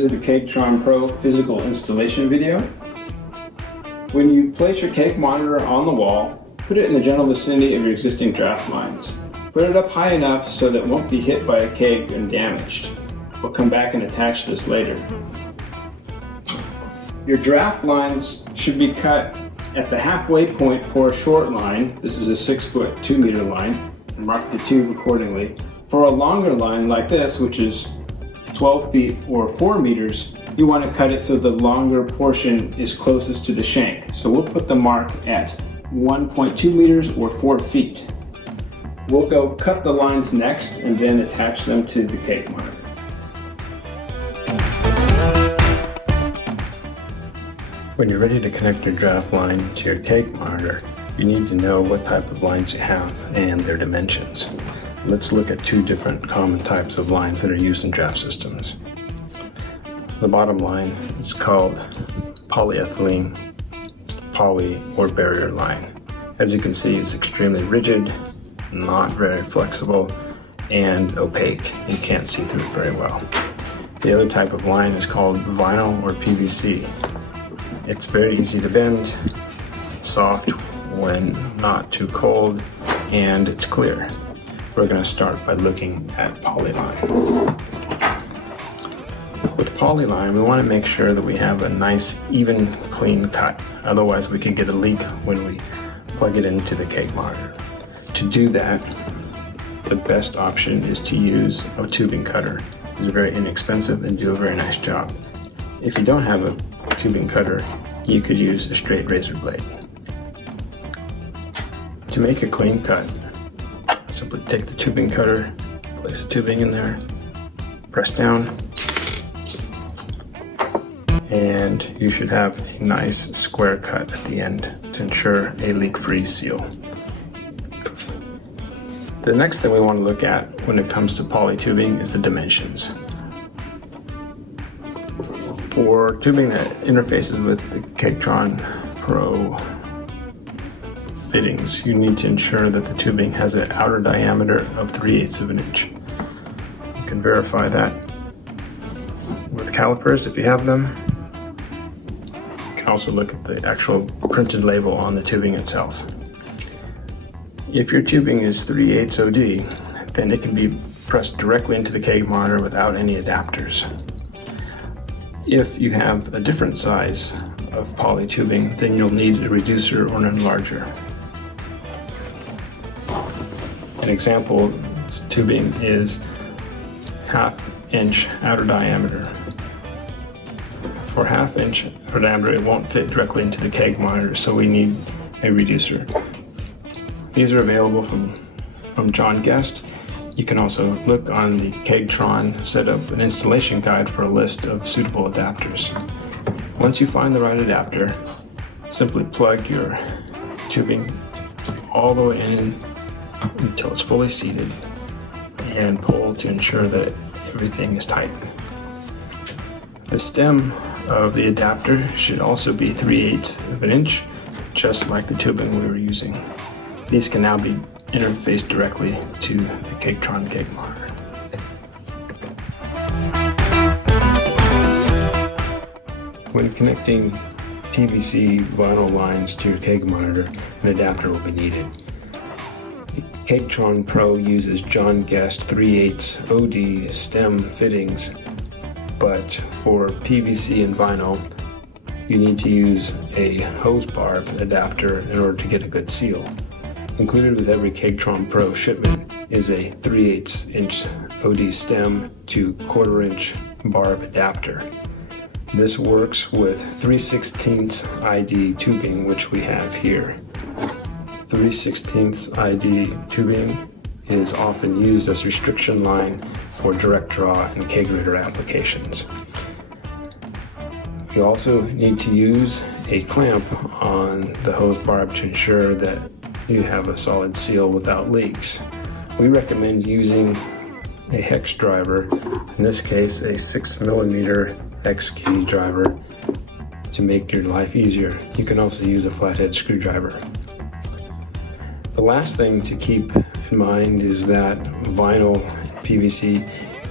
This is the Kegtron Pro physical installation video. When you place your keg monitor on the wall, put it in the general vicinity of your existing draft lines. Put it up high enough so that it won't be hit by a keg and damaged. We'll come back and attach this later. Your draft lines should be cut at the halfway point for a short line. This is a 6-foot 2-meter line, and mark the tube accordingly. For a longer line like this, which is 12 feet or 4 meters, you want to cut it so the longer portion is closest to the shank. So we'll put the mark at 1.2 meters or 4 feet. We'll go cut the lines next and then attach them to the keg monitor. When you're ready to connect your draft line to your keg monitor, you need to know what type of lines you have and their dimensions. Let's look at two different common types of lines that are used in draft systems. The bottom line is called polyethylene, poly, or barrier line. As you can see, it's extremely rigid, not very flexible, and opaque. You can't see through it very well. The other type of line is called vinyl or PVC. It's very easy to bend, soft when not too cold, and it's clear. We're going to start by looking at polyline. With polyline, we want to make sure that we have a nice, even, clean cut. Otherwise, we can get a leak when we plug it into the keg monitor. To do that, the best option is to use a tubing cutter. It's very inexpensive and do a very nice job. If you don't have a tubing cutter, you could use a straight razor blade. To make a clean cut, simply take the tubing cutter, place the tubing in there, press down, and you should have a nice square cut at the end to ensure a leak-free seal. The next thing we want to look at when it comes to poly tubing is the dimensions. For tubing that interfaces with the Kegtron Pro fittings, you need to ensure that the tubing has an outer diameter of 3/8 of an inch. You can verify that with calipers if you have them. You can also look at the actual printed label on the tubing itself. If your tubing is 3/8 OD, then it can be pressed directly into the keg monitor without any adapters. If you have a different size of poly tubing, then you'll need a reducer or an enlarger. An example tubing is 1/2 inch outer diameter. For 1/2 inch outer diameter, it won't fit directly into the keg monitor, so we need a reducer. These are available from John Guest. You can also look on the Kegtron Setup and Installation Guide for a list of suitable adapters. Once you find the right adapter, simply plug your tubing all the way in until it's fully seated and pull to ensure that everything is tight. The stem of the adapter should also be 3/8 of an inch, just like the tubing we were using. These can now be interfaced directly to the Kegtron keg monitor. When connecting PVC vinyl lines to your keg monitor, an adapter will be needed. Kegtron Pro uses John Guest 3/8 OD stem fittings, but for PVC and vinyl, you need to use a hose barb adapter in order to get a good seal. Included with every Kegtron Pro shipment is a 3/8 inch OD stem to 1/4 inch barb adapter. This works with 3/16 ID tubing, which we have here. 3/16 ID tubing is often used as restriction line for direct draw and kegerator applications. You also need to use a clamp on the hose barb to ensure that you have a solid seal without leaks. We recommend using a hex driver, in this case a 6mm hex key driver, to make your life easier. You can also use a flathead screwdriver. The last thing to keep in mind is that vinyl PVC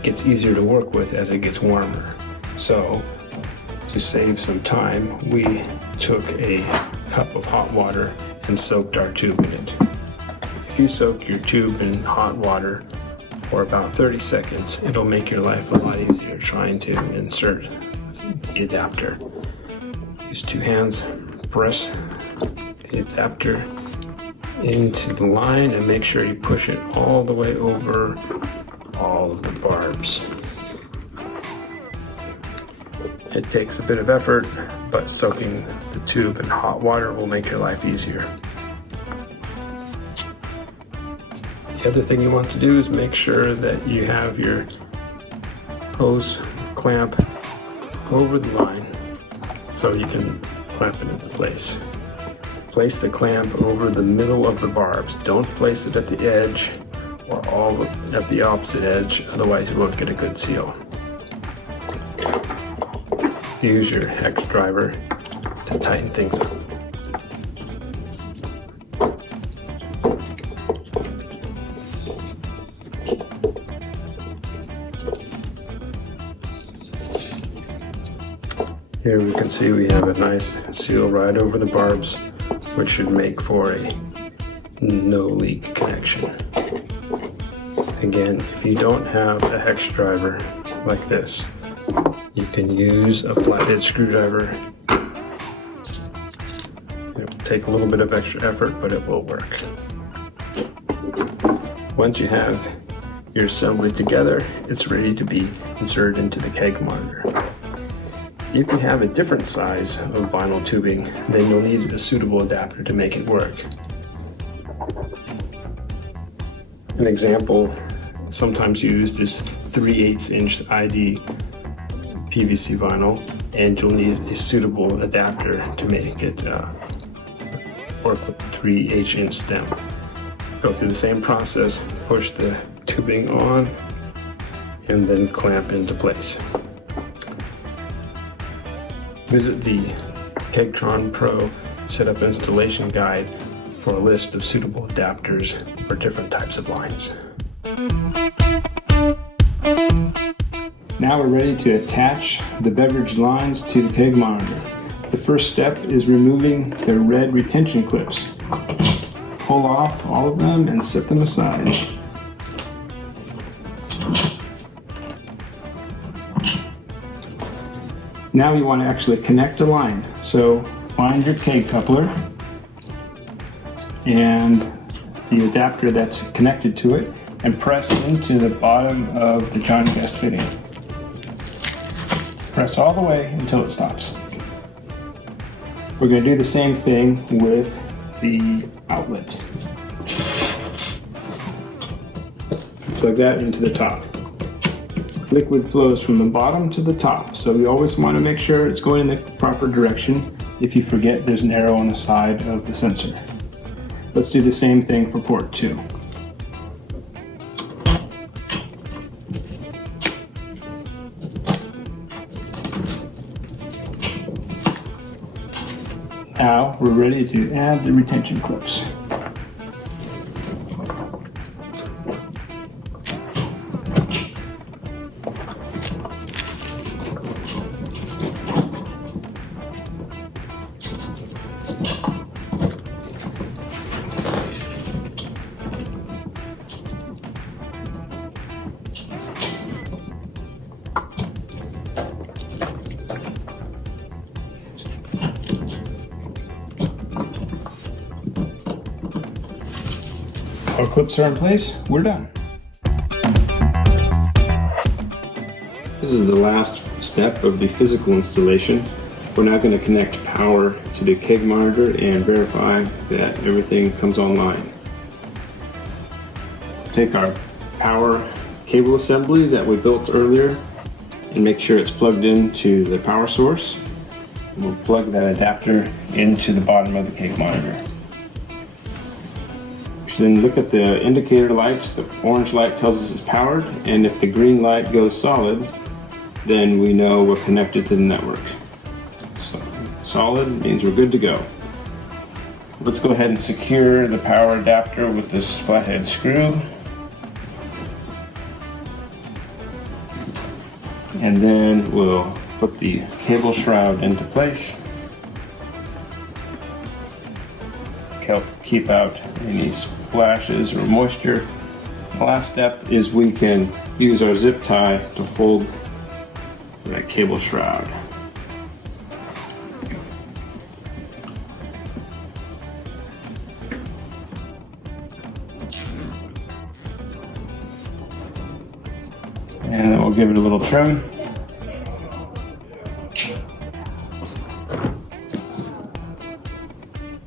gets easier to work with as it gets warmer. So to save some time, we took a cup of hot water and soaked our tube in it. If you soak your tube in hot water for about 30 seconds, it'll make your life a lot easier trying to insert the adapter. Use two hands, press the adapter into the line and make sure you push it all the way over all of the barbs. It takes a bit of effort, but soaking the tube in hot water will make your life easier. The other thing you want to do is make sure that you have your hose clamp over the line so you can clamp it into place. Place the clamp over the middle of the barbs. Don't place it at the edge or all at the opposite edge, otherwise you won't get a good seal. Use your hex driver to tighten things up. Here we can see we have a nice seal right over the barbs, which should make for a no leak connection. Again, if you don't have a hex driver like this, you can use a flathead screwdriver. It will take a little bit of extra effort, but it will work. Once you have your assembly together, it's ready to be inserted into the keg monitor. If you have a different size of vinyl tubing, then you'll need a suitable adapter to make it work. An example sometimes used is 3/8 inch ID PVC vinyl, and you'll need a suitable adapter to make it work with 3/8 inch stem. Go through the same process, push the tubing on, and then clamp into place. Visit the Kegtron Pro Setup Installation Guide for a list of suitable adapters for different types of lines. Now we're ready to attach the beverage lines to the keg monitor. The first step is removing the red retention clips. Pull off all of them and set them aside. Now you want to actually connect a line. So find your keg coupler and the adapter that's connected to it and press into the bottom of the Johnny Best fitting. Press all the way until it stops. We're going to do the same thing with the outlet. Plug that into the top. Liquid flows from the bottom to the top, so we always want to make sure it's going in the proper direction. If you forget, there's an arrow on the side of the sensor. Let's do the same thing for port 2. Now we're ready to add the retention clips. Our clips are in place, we're done. This is the last step of the physical installation. We're now going to connect power to the keg monitor and verify that everything comes online. Take our power cable assembly that we built earlier and make sure it's plugged into the power source. And we'll plug that adapter into the bottom of the keg monitor. Then look at the indicator lights. The orange light tells us it's powered, and if the green light goes solid, then we know we're connected to the network. So solid means we're good to go. Let's go ahead and secure the power adapter with this flathead screw. And then we'll put the cable shroud into place. Help keep out any splashes or moisture. The last step is we can use our zip tie to hold that cable shroud. And then we'll give it a little trim.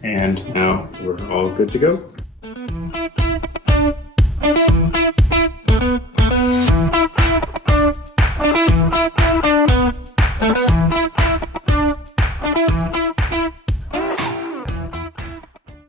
And now we're all good to go.